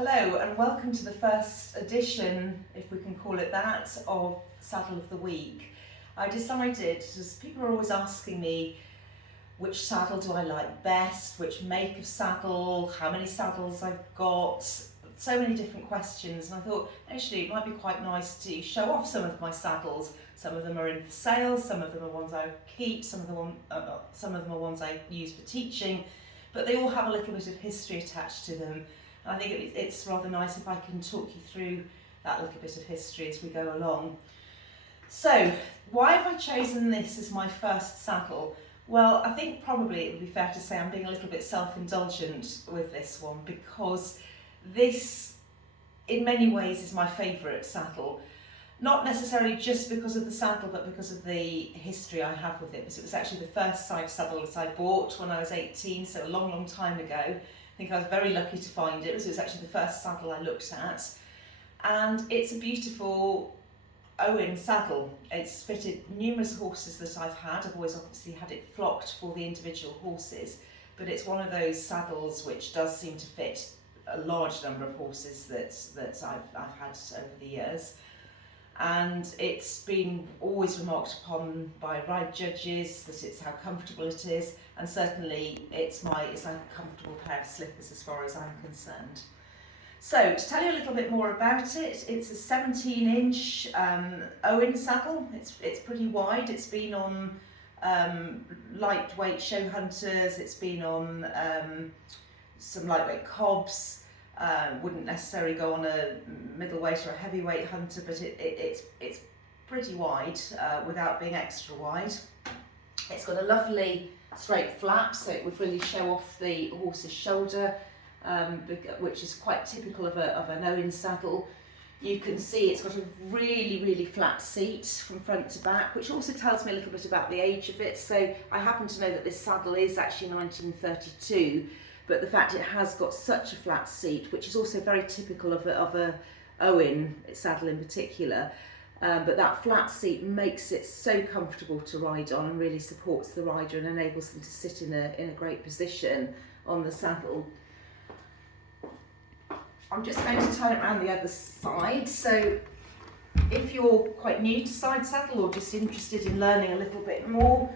Hello and welcome to the first edition, if we can call it that, of Saddle of the Week. I decided, as people are always asking me, which saddle do I like best, which make of saddle, how many saddles I've got, so many different questions, and I thought actually it might be quite nice to show off some of my saddles. Some of them are in for sale, some of them are ones I keep, some of them are ones I use for teaching, but they all have a little bit of history attached to them. And I think it's rather nice if I can talk you through that little bit of history as we go along. So, why have I chosen this as my first saddle? Well, I think probably it would be fair to say I'm being a little bit self-indulgent with this one, because this, in many ways, is my favourite saddle. Not necessarily just because of the saddle, but because of the history I have with it. Because it was actually the first side saddle that I bought when I was 18, so a long, long time ago. I think I was very lucky to find it. So it was actually the first saddle I looked at. And it's a beautiful Owen saddle. It's fitted numerous horses that I've had. I've always obviously had it flocked for the individual horses, but it's one of those saddles which does seem to fit a large number of horses that I've had over the years. And it's been always remarked upon by ride judges that it's how comfortable it is, and certainly it's like a comfortable pair of slippers as far as I'm concerned. So to tell you a little bit more about it, it's a 17-inch Owen saddle. It's pretty wide. It's been on lightweight show hunters. It's been on some lightweight cobs. Wouldn't necessarily go on a middleweight or a heavyweight hunter, but it's pretty wide without being extra wide. It's got a lovely straight flap, so it would really show off the horse's shoulder, which is quite typical of an Owen saddle. You can see it's got a really, really flat seat from front to back, which also tells me a little bit about the age of it. So I happen to know that this saddle is actually 1932. But the fact it has got such a flat seat, which is also very typical of a Owen saddle in particular, but that flat seat makes it so comfortable to ride on and really supports the rider and enables them to sit in a great position on the saddle. I'm just going to turn it around the other side. So if you're quite new to side saddle or just interested in learning a little bit more,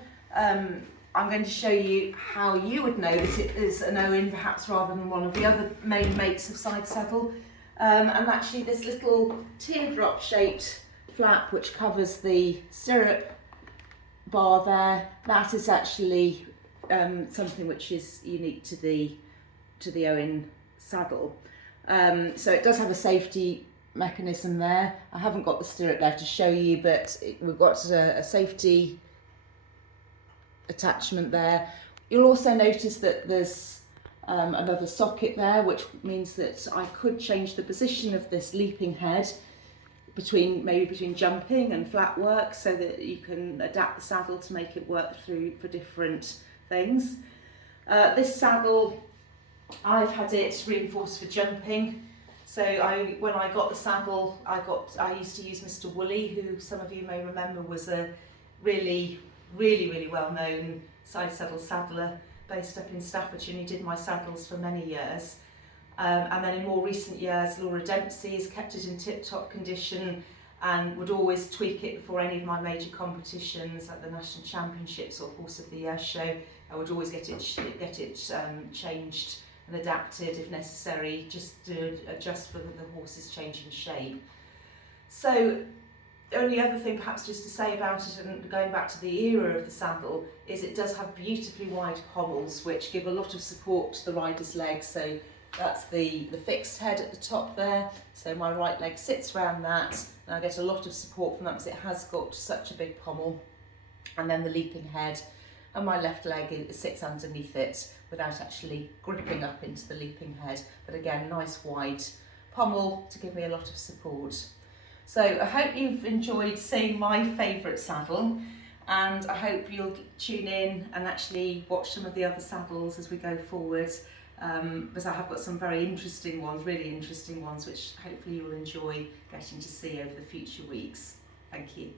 I'm going to show you how you would know that it is an Owen perhaps rather than one of the other main makes of side saddle. And actually this little teardrop shaped flap which covers the stirrup bar there, that is actually something which is unique to the Owen saddle. So it does have a safety mechanism there. I haven't got the stirrup there to show you, but we've got a safety attachment there. You'll also notice that there's another socket there, which means that I could change the position of this leaping head maybe between jumping and flat work, so that you can adapt the saddle to make it work for different things. This saddle, I've had it reinforced for jumping. So when I got the saddle, I used to use Mr. Woolley, who some of you may remember was a really well-known side saddle saddler based up in Staffordshire, and he did my saddles for many years. And then in more recent years, Laura Dempsey has kept it in tip-top condition and would always tweak it before any of my major competitions, like the National Championships or Horse of the Year show. I would always get it changed and adapted if necessary, just to adjust for the horse's changing shape. So the only other thing perhaps just to say about it, and going back to the era of the saddle, is it does have beautifully wide pommels which give a lot of support to the rider's legs. So that's the fixed head at the top there, so my right leg sits around that and I get a lot of support from that because it has got such a big pommel. And then the leaping head, and my left leg sits underneath it without actually gripping up into the leaping head, but again nice wide pommel to give me a lot of support. So I hope you've enjoyed seeing my favourite saddle, and I hope you'll tune in and actually watch some of the other saddles as we go forward, because I have got some very interesting ones, really interesting ones, which hopefully you'll enjoy getting to see over the future weeks. Thank you.